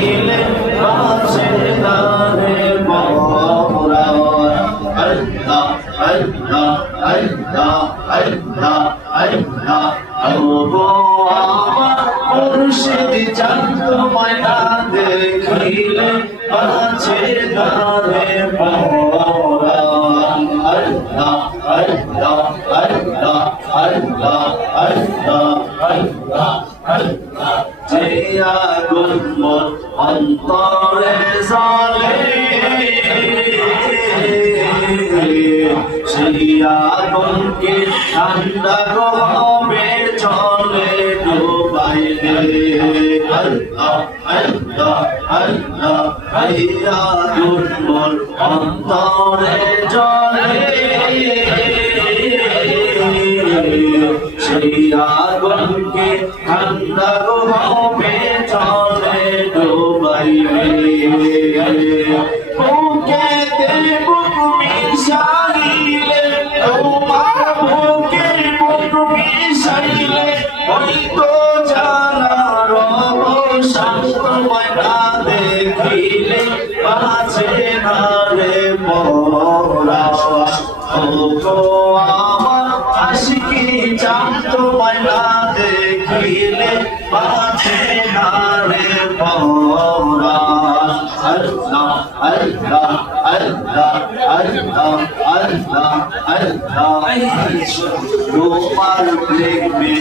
ইলে বাঁচে নারে মোরা আল্লাহ আল্লাহ আল্লাহ আল্লাহ আল্লাহ ওগো আমার মুর্শিদ চাঁদ তোমায় না দেখিলে বাঁচে নারে মোরা আল্লাহ আল্লাহ আল্লাহ আল্লাহ আল্লাহ আল্লাহ আল্লাহ যে আগুন মোর অন্তরে জ্বলে সেই আগুনকে ঠান্ডা হবে চলে ডুবাইলে আল্লাহ আল্লাহ আল্লাহ এই আগুন মোর অন্তরে জ্বলে সেই আগুনকে ঠান্ডা হবে চলে ডুবাইলে বুকেতে বুক মিশাইলে তোমার বুকে বুক মিশাইলে ওই তো জানার অবসান তোমায় না দেখিলে বাঁচে না রে মোরা ওগো আমার আশিকি চাঁদ তোমায় না দেখিলে বাঁচে না রে মোরা আল্লাহ আল্লাহ আল্লাহ আল্লাহ আল্লাহ আল্লাহ তোমার প্রেমে